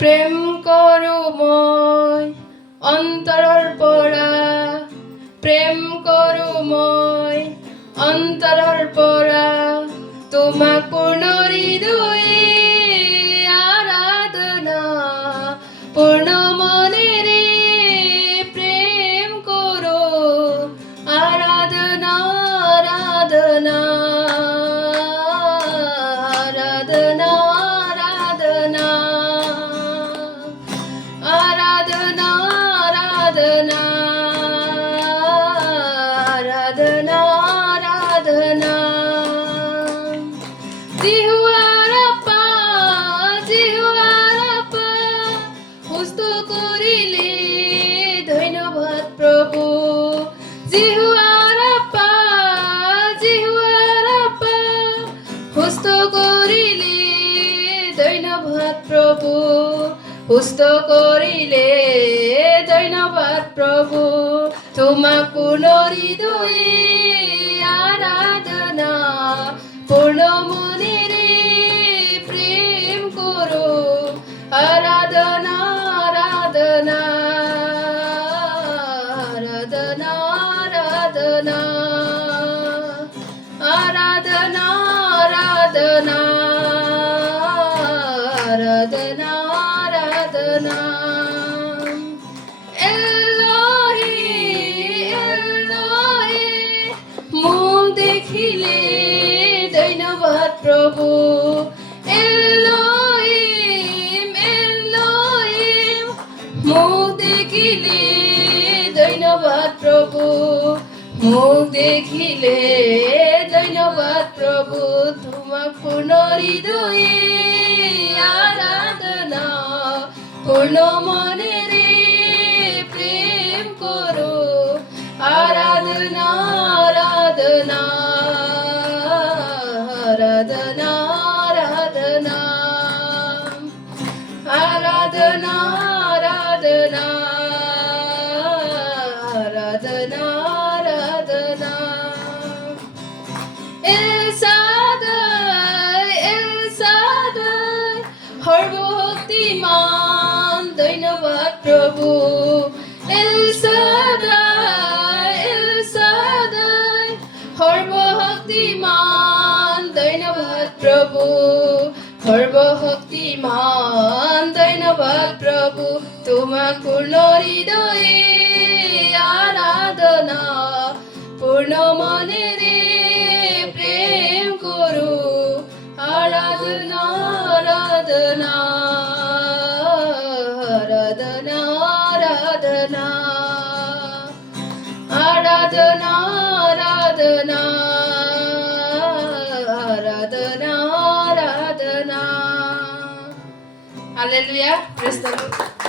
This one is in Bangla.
প্রেম কৰো মই অন্তৰৰ পৰা, প্ৰেম কৰো মই অন্তৰৰ পৰা, তোমাক পূৰ্ণ হৃদয়ে আৰাধনা, পূৰ্ণ মনেৰে প্ৰেম কৰো, আৰাধনা আৰাধনা আৰাধনা আরাধনা, আরাধনা, আরাধনা, আরাধনা। জিহুয়ারাপা, জিহুয়ারাপা, সুস্থ করিলে ধন্যবাদ প্রভু। জিহুয়ারাপা, জিহুয়ারাপা, সুস্থ করিলে ধন্যবাদ প্রভু। সুস্থ করিলে ধন্যবাদ প্রভু, তোমাক পূৰ্ণ হৃদয়ে আৰাধনা, পূৰ্ণ মনেৰে প্ৰেম কৰো, আৰাধনা আৰাধনা আৰাধনা আৰাধনা আৰাধনা আৰাধনা আৰাধনা এলোহি এলোহি, মুখ দেখিলে ধন্যবাদ প্রভু। এলোহিম এলোহিম, মুখ দেখিলে ধন্যবাদ প্রভু, মুখ দেখিলে ধন্যবাদ প্রভু, তোমাক পূৰ্ণ হৃদয়ে আৰাধনা, পূৰ্ণ মনেৰে প্ৰেম কৰো, আৰাধনা আৰাধনা আৰাধনা আৰাধনা আৰাধনা আৰাধনা আৰাধনা আৰাধনা। এল শাদাই এল শাদাই, সৰ্বশক্তিমান ধন্যবাদ প্রভু। এল শাদাই এল শাদাই, সৰ্বশক্তিমান ধন্যবাদ প্রভু, সৰ্বশক্তিমান ধন্যবাদ প্রভু, তোমাক পূৰ্ণ হৃদয়ে আৰাধনা, পূৰ্ণ মনেৰে প্ৰেম কৰো, আৰাধনা আৰাধনা আরাধনা আরাধনা আরাধনা আরাধনা আরাধনা আরাধনা। Hallelujah. Praise the Lord.